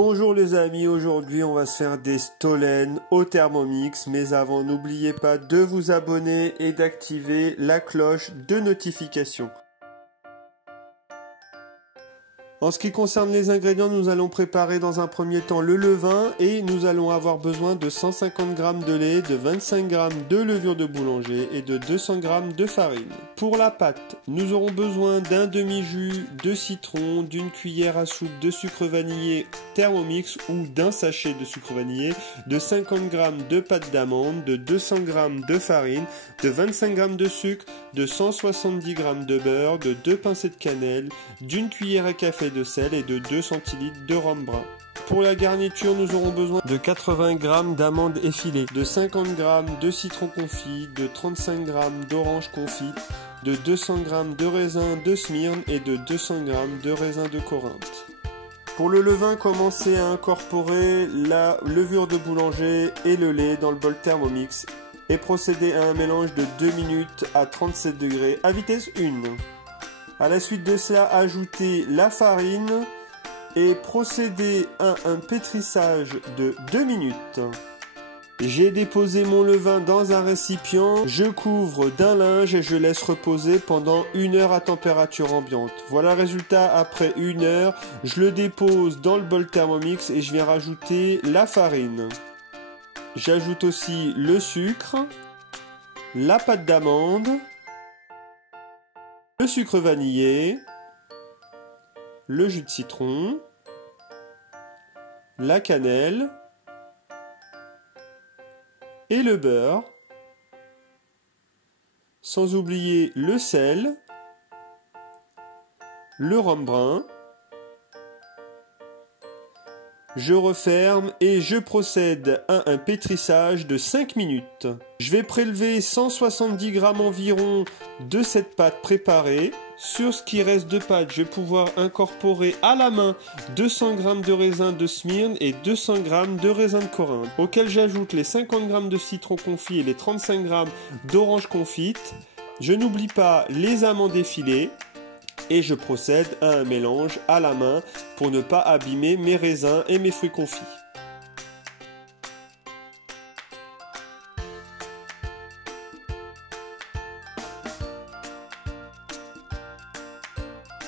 Bonjour les amis, aujourd'hui on va se faire des stollen au Thermomix, mais avant n'oubliez pas de vous abonner et d'activer la cloche de notification. En ce qui concerne les ingrédients, nous allons préparer dans un premier temps le levain et nous allons avoir besoin de 150 g de lait, de 25 g de levure de boulanger et de 200 g de farine. Pour la pâte, nous aurons besoin d'un demi-jus de citron, d'une cuillère à soupe de sucre vanillé Thermomix ou d'un sachet de sucre vanillé, de 50 g de pâte d'amande, de 200 g de farine, de 25 g de sucre, de 170 g de beurre, de 2 pincées de cannelle, d'une cuillère à café de sel et de 2 centilitres de rhum brun. Pour la garniture, nous aurons besoin de 80 g d'amandes effilées, de 50 g de citron confit, de 35 g d'orange confite, de 200 g de raisins de Smyrne et de 200 g de raisins de Corinthe. Pour le levain, commencez à incorporer la levure de boulanger et le lait dans le bol Thermomix et procédez à un mélange de 2 minutes à 37 degrés à vitesse 1. À la suite de cela, ajoutez la farine et procédez à un pétrissage de 2 minutes. J'ai déposé mon levain dans un récipient, je couvre d'un linge et je laisse reposer pendant 1 heure à température ambiante. Voilà le résultat après 1 heure, je le dépose dans le bol Thermomix et je viens rajouter la farine. J'ajoute aussi le sucre, la pâte d'amande, le sucre vanillé, le jus de citron, la cannelle et le beurre, sans oublier le sel, le rhum brun. Je referme et je procède à un pétrissage de 5 minutes. Je vais prélever 170 g environ de cette pâte préparée. Sur ce qui reste de pâte, je vais pouvoir incorporer à la main 200 g de raisins de Smyrne et 200 g de raisins de Corinthe, auxquels j'ajoute les 50 g de citron confit et les 35 g d'orange confite. Je n'oublie pas les amandes effilées. Et je procède à un mélange à la main pour ne pas abîmer mes raisins et mes fruits confits.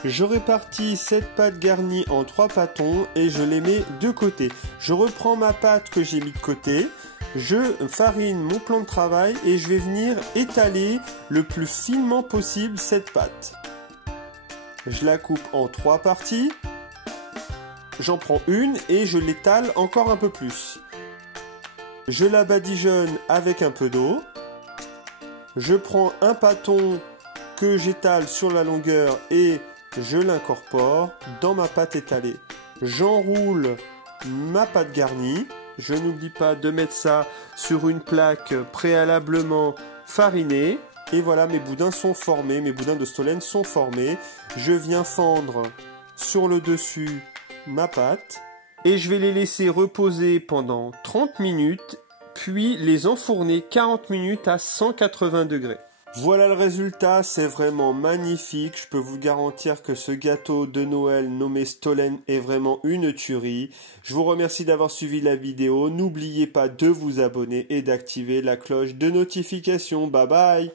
Je répartis cette pâte garnie en 3 pâtons et je les mets de côté. Je reprends ma pâte que j'ai mis de côté. Je farine mon plan de travail et je vais venir étaler le plus finement possible cette pâte. Je la coupe en 3 parties, j'en prends une et je l'étale encore un peu plus. Je la badigeonne avec un peu d'eau. Je prends un pâton que j'étale sur la longueur et je l'incorpore dans ma pâte étalée. J'enroule ma pâte garnie. Je n'oublie pas de mettre ça sur une plaque préalablement farinée. Et voilà, mes boudins sont formés, mes boudins de stollen sont formés. Je viens fendre sur le dessus ma pâte et je vais les laisser reposer pendant 30 minutes, puis les enfourner 40 minutes à 180 degrés. Voilà le résultat, c'est vraiment magnifique. Je peux vous garantir que ce gâteau de Noël nommé stollen est vraiment une tuerie. Je vous remercie d'avoir suivi la vidéo. N'oubliez pas de vous abonner et d'activer la cloche de notification. Bye bye!